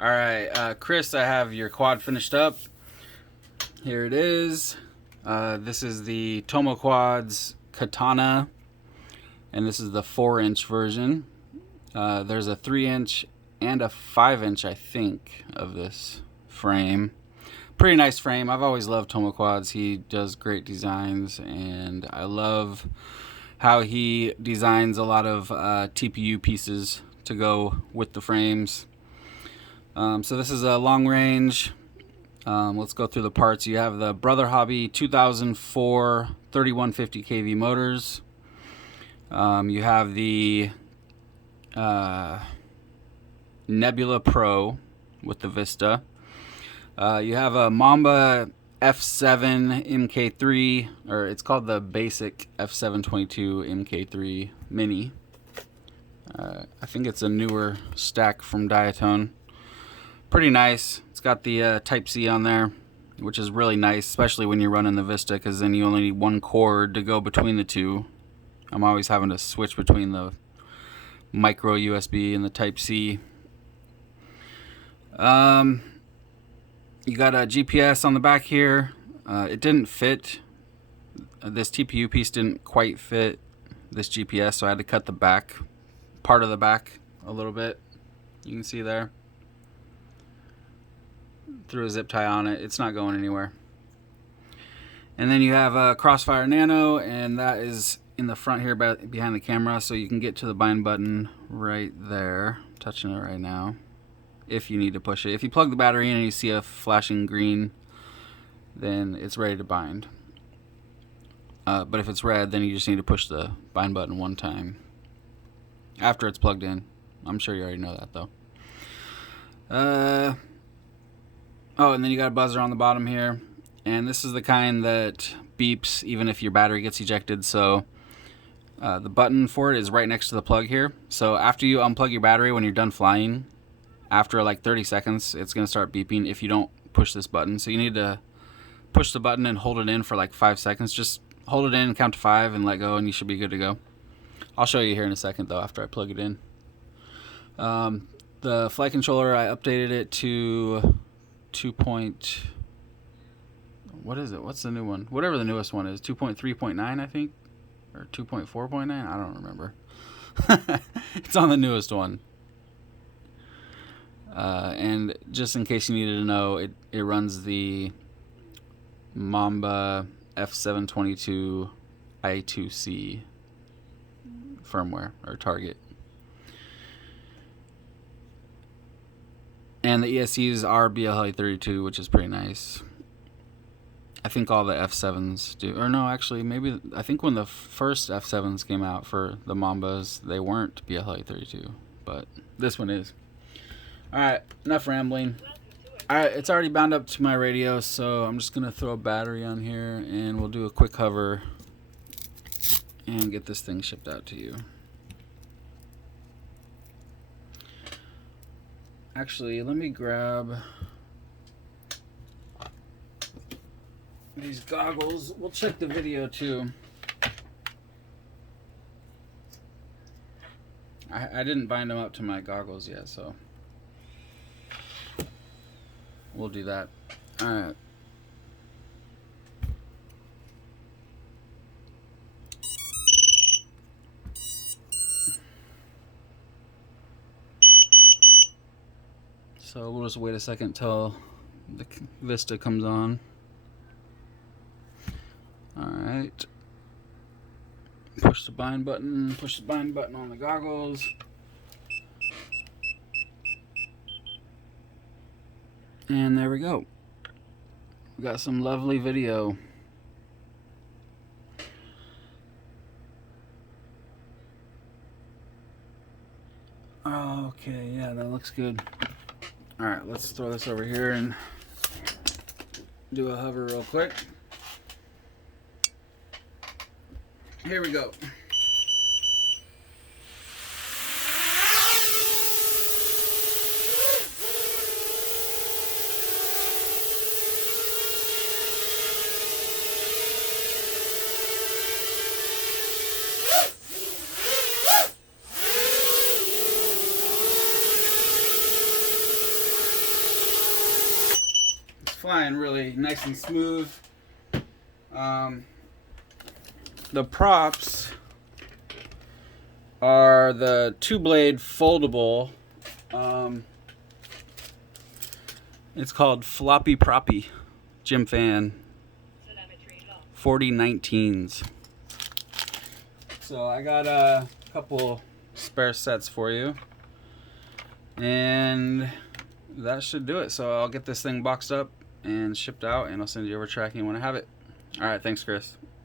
Alright, Chris, I have your quad finished up. Here it is. This is the Tomo Quad's Katana, and this is the 4-inch version. There's a 3-inch and a 5-inch, I think, of this frame. Pretty nice frame. I've always loved Tomo Quads. He does great designs, and I love how he designs a lot of TPU pieces to go with the frames. So this is a long range. Let's go through the parts. You have the Brother Hobby 2004 3150 kV motors. You have the Nebula Pro with the Vista. You have a Mamba F7 MK3, or it's called the basic F722 MK3 Mini. I think it's a newer stack from Diatone. Pretty nice. It's got the Type-C on there, which is really nice, especially when you're running the Vista, because then you only need one cord to go between the two. I'm always having to switch between the micro USB and the Type-C. You got a GPS on the back here. It didn't fit. This TPU piece didn't quite fit this GPS, so I had to cut the back, part of the back a little bit. You can see there. Threw a zip tie on it. It's not going anywhere. And then you have a Crossfire Nano, and that is in the front here behind the camera, so you can get to the bind button right there. I'm touching it right now if you need to push it. If you plug the battery in and you see a flashing green, then it's ready to bind. But if it's red, then you just need to push the bind button one time after it's plugged in. I'm sure you already know that, though. Oh, and then you got a buzzer on the bottom here, and this is the kind that beeps even if your battery gets ejected. So the button for it is right next to the plug here. So after you unplug your battery, when you're done flying, after like 30 seconds, it's going to start beeping if you don't push this button. So you need to push the button and hold it in for like 5 seconds. Just hold it in, count to 5, and let go, and you should be good to go. I'll show you here in a second, though, after I plug it in. The flight controller, I updated it to 2. What is it? What's the new one? Whatever the newest one is, 2.3.9, I think, or 2.4.9. I don't remember. It's on the newest one. And just in case you needed to know, it runs the Mamba F722 I2C firmware or target. And the ESCs are BLE32, which is pretty nice. I think all the F7s do. Or no, actually, maybe, I think when the first F7s came out for the Mambas, they weren't BLE32. But this one is. Alright, enough rambling. Alright, it's already bound up to my radio, so I'm just going to throw a battery on here, and we'll do a quick hover and get this thing shipped out to you. Actually, let me grab these goggles. We'll check the video too. I didn't bind them up to my goggles yet, so we'll do that. Alright. So we'll just wait a second till the Vista comes on. Alright. Push the bind button on the goggles. And there we go. We got some lovely video. Okay, yeah, that looks good. Alright, let's throw this over here and do a hover real quick. Here we go. flying really nice and smooth. The props are the 2-blade foldable. It's called Floppy Proppy Gym Fan 4019s. So I got a couple spare sets for you, and that should do it. So I'll get this thing boxed up and shipped out, and I'll send you over tracking when I have it. All right, thanks, Chris.